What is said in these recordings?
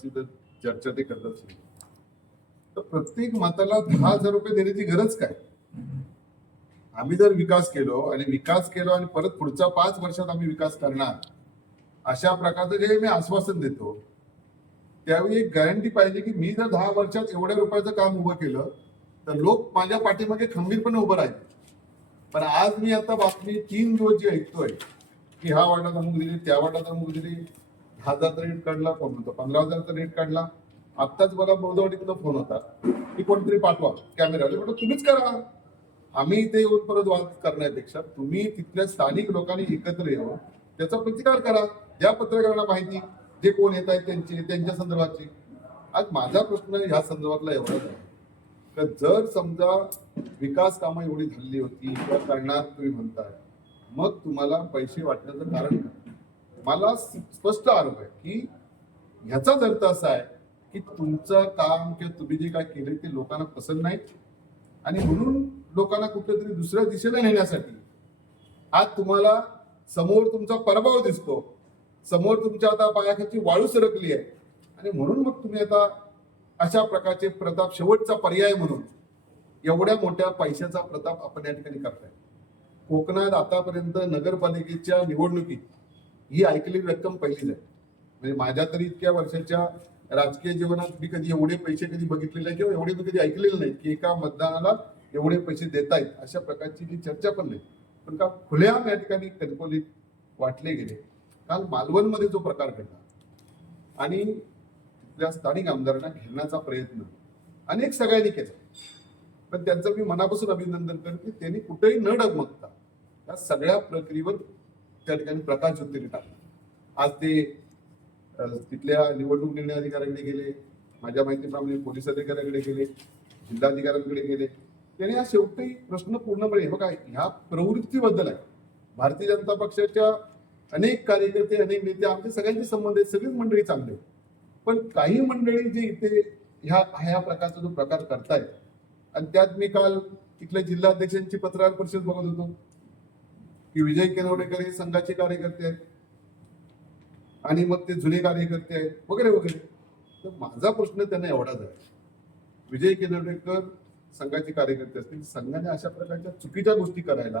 मताची जर चर्चा ते करत असेल तर प्रत्येक मताला 10,000 रुपये देण्याची गरज काय? आम्ही जर विकास केलो आणि परत पुढच्या 5 वर्षात आम्ही विकास करणार अशा प्रकारचं जे मी आश्वासन देतो, त्यावेळी एक गॅरंटी पाहिजे की मी जर 10 वर्षात एवढ्या रुपयाचं काम उभं केलं तर लोक माझ्या पाठीमागे खंबीरपणे उभं राहील. पण आज मी आता बातमी 3 दिवस जी ऐकतोय की ह्या वाटात अमुक दिली, त्या वाटात अमुक दिली, 10,000चा रेट काढला, कोण म्हणतो 15,000चा रेट काढला. आत्ताच मला बोधवाडीतनं फोन होता की कोणतरी पाठवा कॅमेरावाले, म्हटलं तुम्हीच करा. आम्ही इथे येऊन परत वाद करण्यापेक्षा तुम्ही तिथल्या स्थानिक लोकांनी एकत्र येऊन त्याचा प्रतिकार करा. ज्या पत्रकारांना माहिती जे कोण येत आहेत त्यांच्या संदर्भाची. आज माझा प्रश्न ह्या संदर्भातला एवढाच आहे तर जर समजा विकास कामं एवढी झाली होती किंवा करणार तुम्ही म्हणताय, मग तुम्हाला पैसे वाटण्याचं कारण काय? मला स्पष्ट आरोप आहे की ह्याचाच अर्थ असा आहे की तुमचं काम किंवा तुम्ही जे काय केले ते लोकांना पसंत नाही आणि म्हणून लोकांना कुठेतरी दुसऱ्या दिशेला नेण्यासाठी आज तुम्हाला समोर तुमचा पराभव दिसतो, समोर तुमच्या आता पायाखालची वाळू सरकली आहे आणि म्हणून मग तुम्ही आता अशा प्रकारचे प्रताप शेवटचा पर्याय म्हणून एवढ्या मोठ्या पैशाचा प्रताप आपण या ठिकाणी करताय. कोकणात आतापर्यंत नगरपालिकेच्या निवडणुकीत ही ऐकलेली रक्कम पहिलीच आहे. म्हणजे माझ्या तरी इतक्या वर्षाच्या राजकीय जीवनात मी कधी एवढे पैसे कधी बघितलेले नाही किंवा एवढे मी कधी ऐकलेले नाही की एका मतदानाला एवढे पैसे देता येत अशा प्रकारची जी चर्चा पण नाही. पण का खुलेआम या ठिकाणी कणकवलीत वाटले गेले. काल मालवणमध्ये जो प्रकार घडला आणि तिथल्या स्थानिक आमदारांना घेण्याचा प्रयत्न अनेक सगळ्यांनी केला, पण त्यांचं मी मनापासून अभिनंदन करते. त्यांनी कुठेही न डगमगता या सगळ्या प्रक्रियेवर त्या ठिकाणी प्रकाश ज्योतीने टाकला. आज ते तिथल्या निवडणूक निर्णय अधिकाऱ्यांकडे गेले, माझ्या माहितीप्रमाणे पोलीस अधिकाऱ्यांकडे गेले, जिल्हाधिकाऱ्यांकडे गेले. त्याने हा शेवटी प्रश्न पूर्णपणे बघा ह्या प्रवृत्तीबद्दल आहे. भारतीय जनता पक्षाच्या अनेक कार्यकर्ते अनेक नेते आमचे सगळ्यांचे संबंध आहेत, सगळीच मंडळी चांगले, पण काही मंडळी जे इथे ह्या प्रकारचा जो प्रकार करतायत आणि त्यात मी काल तिथल्या जिल्हाध्यक्षांची पत्रकार परिषद बघत होतो की विजय केनवडेकर हे संघाचे कार्यकर्ते आहेत आणि मग ते जुने कार्यकर्ते आहेत वगैरे वगैरे. तर माझा प्रश्न त्यांना एवढाच आहे, विजय केनवडेकर संघाचे कार्यकर्ते असतील, संघाने अशा प्रकारच्या चुकीच्या गोष्टी करायला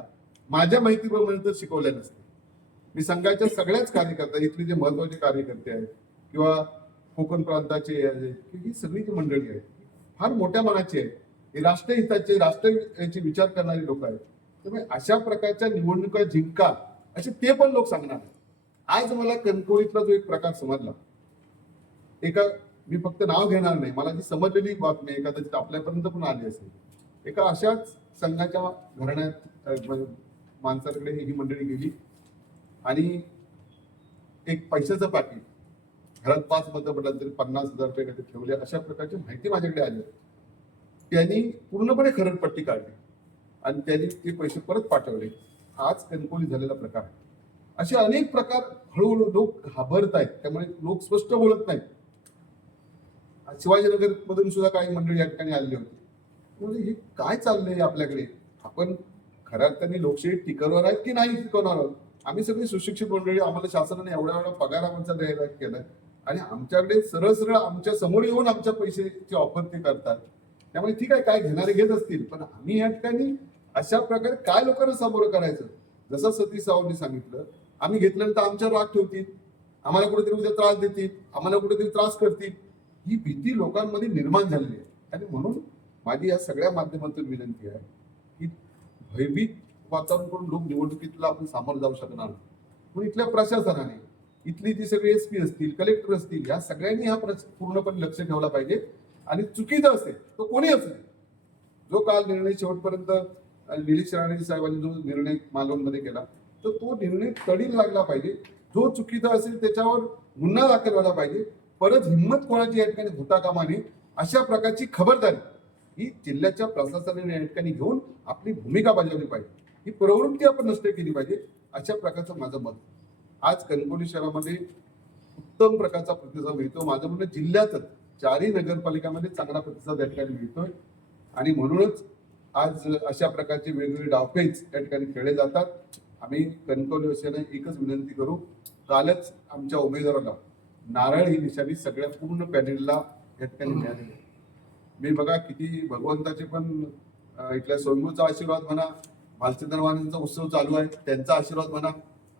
माझ्या माहितीप्रमाणे तर शिकवल्या नसतील. मी संघाच्या सगळ्याच कार्यकर्ते इथले जे महत्वाचे कार्यकर्ते आहेत किंवा कोकण प्रांताचे ही सगळी जी मंडळी आहेत फार मोठ्या मनाची आहे, हे राष्ट्रहिताचे राष्ट्राचे विचार करणारी लोक आहेत. त्यामुळे अशा प्रकारच्या निवडणुका जिंका असे ते पण लोक सांगणार. आज मला कणकवलीतला जो एक प्रकार समजला, एका मी फक्त नाव घेणार नाही, मला जी समजलेली बातमी कदाचित आपल्यापर्यंत पण आली असेल. एका अशाच संघाच्या घराण्यात माणसाकडे ही मंडळी गेली आणि एक पैशाचं पाकिट घरात 5 मतं पडलं तरी 50,000 रुपये कधी ठेवले अशा प्रकारची माहिती माझ्याकडे आली. त्यांनी पूर्णपणे खरडपट्टी काढली आणि त्यांनी ते पैसे परत पाठवले. आज कणकवली झालेला प्रकार. असे अनेक प्रकार हळूहळू लोक घाबरत आहेत, त्यामुळे लोक स्पष्ट बोलत नाहीत. शिवाजीनगर मधून सुद्धा काही मंडळी या ठिकाणी आलेली होती. म्हणजे हे काय चाललंय आपल्याकडे? आपण खऱ्या अर्थाने लोकशाही टिकवणार आहेत की नाही टिकवणार आहोत? आम्ही सगळी सुशिक्षित मंडळी, आम्हाला शासनाने एवढा पगार आमचा द्यायला केलाय आणि आमच्याकडे सरळ सरळ आमच्या समोर येऊन आमच्या पैशाची ऑफर ते करतात. त्यामुळे ठीक आहे, काय घेणारे घेत असतील, पण आम्ही या ठिकाणी अशा प्रकारे काय लोकांना सामोरं करायचं? जसं सतीश सावंतनी सांगितलं, आम्ही घेतल्यानंतर आमच्यावर राग ठेवतील, आम्हाला कुठेतरी उद्या त्रास देतील, आम्हाला कुठेतरी त्रास करतील, ही भीती लोकांमध्ये निर्माण झालेली आहे. आणि म्हणून माझी या सगळ्या माध्यमातून विनंती आहे की भयभीत वातावरण करून लोक निवडणुकीतला आपण सामोरं जाऊ शकणार नाही. म्हणून इथल्या प्रशासनाने, इथली जी सगळी SP असतील, कलेक्टर असतील, या सगळ्यांनी हा पूर्णपणे लक्ष ठेवला पाहिजे. आणि चुकीचा असेल तो कोणी असेल, जो काल निर्णय शेवटपर्यंत निलेश राणे साहेबांनी जो निर्णय मालवणमध्ये केला तर तो निर्णय तडीला लागला पाहिजे. जो चुकीचा असेल त्याच्यावर गुन्हा दाखल झाला पाहिजे. परत हिंमत कोणाची या ठिकाणी होता कामा नये. अशा प्रकारची खबरदारी ही जिल्ह्याच्या प्रशासनाने या ठिकाणी घेऊन आपली भूमिका बजावली पाहिजे. ही प्रवृत्ती आपण नष्ट केली पाहिजे, अशा प्रकारचं माझं मत. आज कणकवली शहरामध्ये उत्तम प्रकारचा प्रतिसाद मिळतो. माझं म्हणणं जिल्ह्यातच 4ही नगरपालिकांमध्ये चांगला प्रतिसाद या ठिकाणी मिळतोय आणि म्हणूनच आज अशा प्रकारचे वेगवेगळे डावपेच या ठिकाणी खेळले जातात. आम्ही कणकवलीवासियांना एकच विनंती करू, कालच आमच्या उमेदवाराला नारळ ही निशाणी सगळ्या पूर्ण पॅनेलला या ठिकाणी मिळालेली आहे. मी बघा किती भगवंताचे पण इथल्या सोनगूचा आशीर्वाद म्हणा, भालचंद्रवानांचा उत्सव चालू आहे त्यांचा आशीर्वाद म्हणा,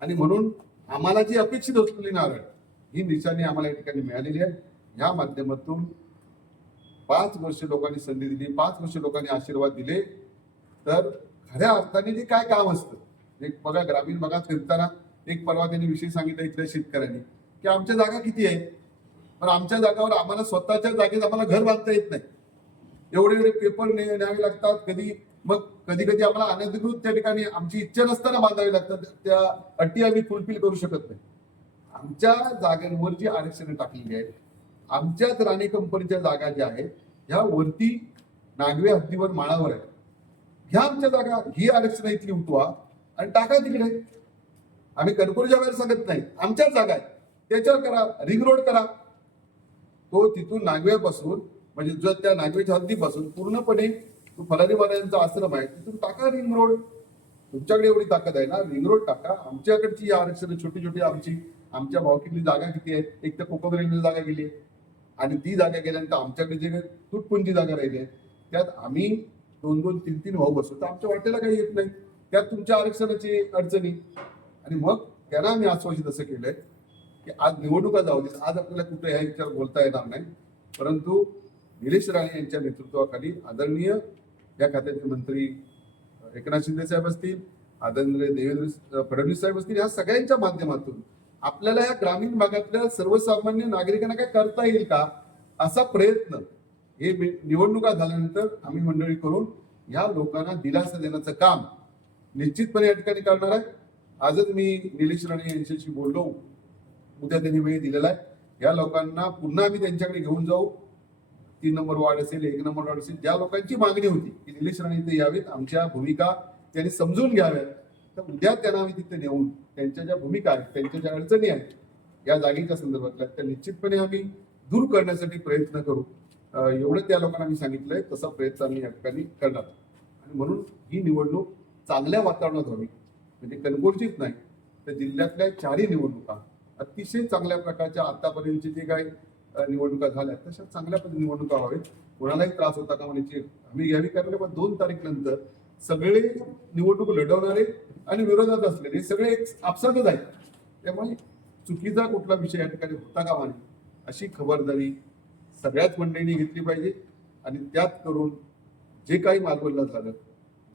आणि म्हणून आम्हाला जी अपेक्षित असलेली नारळ ही निशाणी आम्हाला या ठिकाणी मिळालेली आहे. या माध्यमातून 5 वर्ष लोकांनी संधी दिली, 5 वर्ष लोकांनी आशीर्वाद दिले, तर खऱ्या अर्थाने जे काय काम असतं, एक बघा ग्रामीण भागात फिरताना एक परवा त्यांनी विषय सांगितला इथल्या शेतकऱ्यांनी की आमच्या जागा किती आहेत, पण आमच्या जागावर आम्हाला स्वतःच्या जागेत आम्हाला घर बांधता येत नाही, एवढे पेपर न्यावे लागतात, कधी कधी आम्हाला अनधिकृत त्या ठिकाणी आमची इच्छा नसताना बांधावी लागतात, त्या अटी आम्ही फुलफिल करू शकत नाही. आमच्या जागांवर जी आरक्षण टाकलेली आहेत, आमच्याच राणे कंपनीच्या जागा ज्या आहेत ह्या वरती नागवे हद्दीवर माळावर आहेत, ह्या आमच्या जागा, ही आरक्षण इथली उठवा आणि टाका तिकडे. आम्ही कणकोरच्या बाहेर सांगत नाही, आमच्याच जागा आहे त्याच्यावर करा, रिंग रोड करा. तो तिथून नागवेपासून म्हणजे जो त्या नागवेच्या हद्दीपासून पूर्णपणे तो फलारी महाराजांचा आश्रम आहे तिथून टाका रिंग रोड. तुमच्याकडे एवढी ताकद आहे ना, रिंग रोड टाका. आमच्याकडची ही आरक्षण छोटी छोटी आमच्या भावकीतली जागा किती आहे, एक तर कोकण रेल्वे जागा गेली आहे आणि ती जागा गेल्यानंतर आमच्याकडे जे तुटपुंजी जागा राहिली आहे त्यात आम्ही 2-2, 3-3 भाऊ बसतो, तर आमच्या वाटेला काही येत नाही, त्यात तुमच्या आरक्षणाची अडचणी. आणि मग त्यांना आम्ही आश्वासित असं केलंय की आज निवडणुका जाऊ दे, आज आपल्याला कुठे ह्या विचार बोलता येणार नाही, परंतु निलेश राणे यांच्या नेतृत्वाखाली आदरणीय या खात्याचे मंत्री एकनाथ शिंदे साहेब असतील, आदरणीय देवेंद्र फडणवीस साहेब असतील, या सगळ्यांच्या माध्यमातून आपल्याला या ग्रामीण भागातल्या सर्वसामान्य नागरिकांना काय करता येईल का असा प्रयत्न हे निवडणुका झाल्यानंतर आम्ही मंडळी करून या लोकांना दिलासा देण्याचं काम निश्चितपणे या ठिकाणी करणार आहे. आजच मी निलेश राणे यांच्याशी बोललो, उद्या त्यांनी वेळ दिलेला आहे. या लोकांना पुन्हा आम्ही त्यांच्याकडे घेऊन जाऊ. 3 नंबर वार्ड असेल, 1 नंबर वार्ड असेल, ज्या लोकांची मागणी होती की निलेश राणे इथे यावेत, आमच्या भूमिका त्यांनी समजून घ्याव्यात, तर उद्या त्यांना आम्ही तिथे नेऊन त्यांच्या ज्या भूमिका आहेत, त्यांच्या ज्या अडचणी आहेत या जागेच्या संदर्भातल्या, त्या निश्चितपणे आम्ही दूर करण्यासाठी प्रयत्न करू. एवढं त्या लोकांना मी सांगितलंय, तसा प्रयत्न आम्ही या ठिकाणी करणार. आणि म्हणून ही निवडणूक चांगल्या वातावरणात व्हावी, म्हणजे कणकोरचीच नाही तर जिल्ह्यातल्या 4ही निवडणुका अतिशय चांगल्या प्रकारच्या आतापर्यंतचे जे काही निवडणुका झाल्या तशा चांगल्या पद्धतीने निवडणुका व्हावेत. कोणालाही त्रास होता का म्हणायची आम्ही घ्यावी, कारण 2 तारीख सगळे निवडणूक लढवणारे आणि विरोधात असलेले सगळे एक आपसातच आहेत. त्यामुळे चुकीचा कुठला विषय या ठिकाणी होता कामा नये अशी खबरदारी सगळ्याच मंडळींनी घेतली पाहिजे. आणि त्यात करून जे काही मालवणला झालं,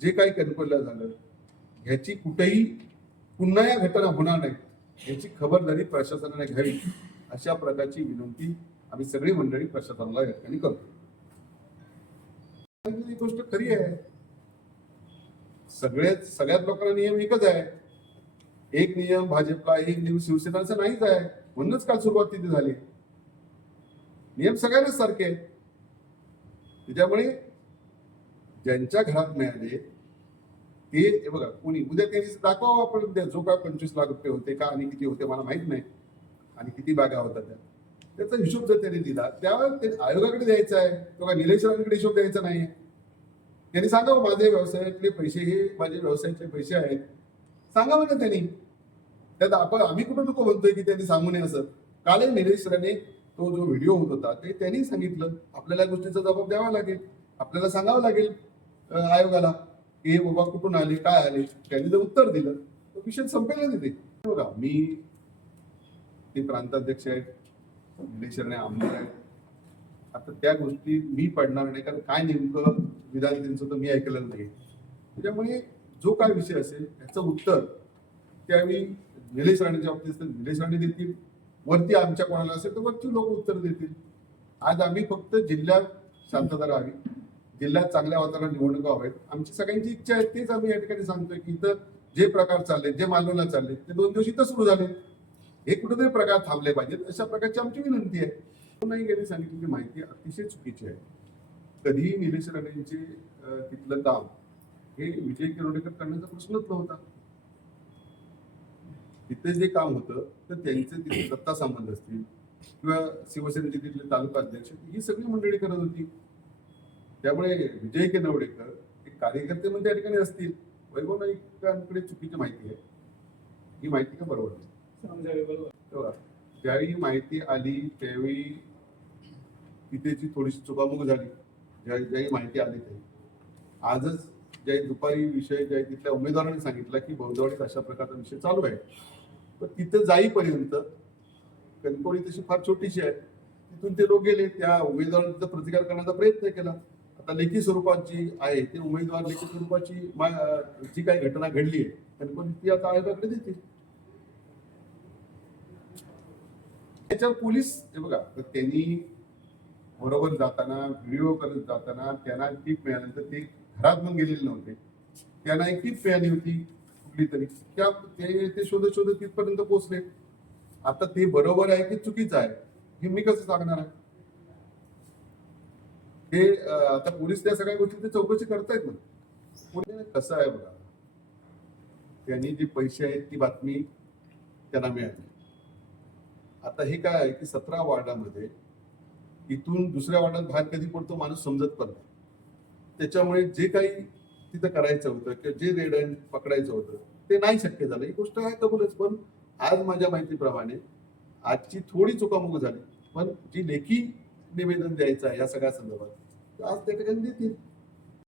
जे काही कणकोरला झालं, ह्याची कुठेही पुन्हा या घटना होणार नाही याची खबरदारी प्रशासनाने घ्यावी, अशा प्रकारची विनंती आम्ही सगळी मंडळी प्रशासनाला या ठिकाणी करतो. ही गोष्ट खरी आहे, सगळ्याच लोकांना नियम एकच आहे. एक नियम भाजपला, एक नियम शिवसेनाचा नाहीच आहे, म्हणूनच काल सुरुवात तिथे झाली. नियम सगळ्यांनाच सारखे आहेत. त्याच्यामुळे ज्यांच्या घरात मिळाले ते बघा, कोणी उद्या त्यांनी दाखवा आपण जो काय 25 लाख रुपये होते का आणि किती होते मला माहित नाही, आणि किती बागा होत्या त्याचा हिशोब जर त्यांनी दिला त्यावर ते आयोगाकडे द्यायचा आहे, तो काय निलेश राणेकडे हिशोब द्यायचा नाही. त्यांनी सांगावं माझे व्यवसायातले पैसे हे माझे व्यवसायाचे पैसे आहेत, सांगा म्हणजे त्यांनी. त्यात आम्ही कुठं नको म्हणतोय की त्यांनी सांगू नये असं. कालही निलेश राणे तो जो व्हिडिओ होत होता ते त्यांनी सांगितलं, आपल्याला या गोष्टीचा जबाब द्यावा लागेल, आपल्याला सांगावं लागेल आयोगाला की हे बाबा कुठून आले, काय आले. त्यांनी जर उत्तर दिलं तर विषय संपेल तिथे. बघा, मी ते प्रांताध्यक्ष आहेत, निलेश राणे आमदार आहेत, आता त्या गोष्टी मी पडणार नाही, कारण काय नेमकं विधान त्यांचं तर मी ऐकलेलं नाही. त्याच्यामुळे जो काय विषय असेल त्याचं उत्तर त्यावेळी निलेश राणेच्या बाबतीत निलेश राणे देतील, वरती आमच्या कोणाला असेल तर वरती लोक उत्तर देतील. आज आम्ही फक्त जिल्ह्यात शांतता राहावी, जिल्ह्यात चांगल्या वातावरणात निवडणुका व्हावेत, आमची सगळ्यांची इच्छा आहे. तेच आम्ही या ठिकाणी सांगतोय की इथं जे प्रकार चालले, जे मालवणला चालले ते 2 दिवस इथं सुरू झाले, हे कुठेतरी प्रकार थांबले पाहिजेत, अशा प्रकारची आमची विनंती आहे. नाही यांनी सांगितलेली माहिती अतिशय चुकीची आहे. कधीही निलेश राणेंचे तिथलं काम हे विजय किरोडेकर करण्याचा प्रश्नच नव्हता. तिथे जे काम होतं तर त्यांचे तिथे सत्ता संबंध असतील किंवा शिवसेनेचे तिथले तालुका अध्यक्ष ही सगळी मंडळी करत होती. त्यामुळे विजय किरोडेकर एक कार्यकर्ते म्हणजे त्या ठिकाणी असतील. वैभव नाईकांकडे चुकीची माहिती आहे, ही माहिती का बरोबर नाही. ज्यावेळी माहिती आली त्यावेळी तिथेची थोडीशी चुकामुक झाली. ज्याही माहिती आली ते आजच ज्या दुपारी विषय ज्या तिथल्या उमेदवारांनी सांगितला की बहुजवाडीत अशा प्रकारचा विषय चालू आहे. पण तिथं जाईपर्यंत कणकवली तशी फार छोटीशी आहे. तिथून ते लोक गेले, त्या उमेदवारांचा प्रतिकार करण्याचा प्रयत्न केला. आता लेखी स्वरूपात जी आहे ते उमेदवार लेखी स्वरूपाची जी काही घटना घडली आहे कणकवली ती आता आयोगाकडे देतील. त्याच्यावर पोलीस हे बघा, तर त्यांनी बरोबर जाताना व्हिडिओ करत जाताना त्यांना टीप मिळाल्यानंतर ते घरात मग गेलेले नव्हते. त्यांना एक टीप मिळाली होती कुठली तरी, त्या ते शोधत शोधत तिथपर्यंत पोहोचले. आता ते बरोबर आहे की चुकीचं आहे हे मी कसं सांगणार आहे? हे आता पोलीस त्या सगळ्या गोष्टी चौकशी करतायत ना. पुढे कसं आहे बघा, त्यांनी जे पैसे आहेत ती बातमी त्यांना मिळाली. आता हे काय आहे की 17 वार्डामध्ये इथून दुसऱ्या वार्डात बाहेर कधी पडतो माणूस समजत पण नाही. त्याच्यामुळे जे काही तिथं करायचं होतं किंवा जे रेड हँड पकडायचं होतं ते नाही शक्य झालं. ही गोष्ट आहे कबूलच. पण आज माझ्या माहितीप्रमाणे आजची थोडी चुकामुक झाली, पण जी लेखी निवेदन द्यायचं आहे या सगळ्या संदर्भात आज त्या ठिकाणी देतील.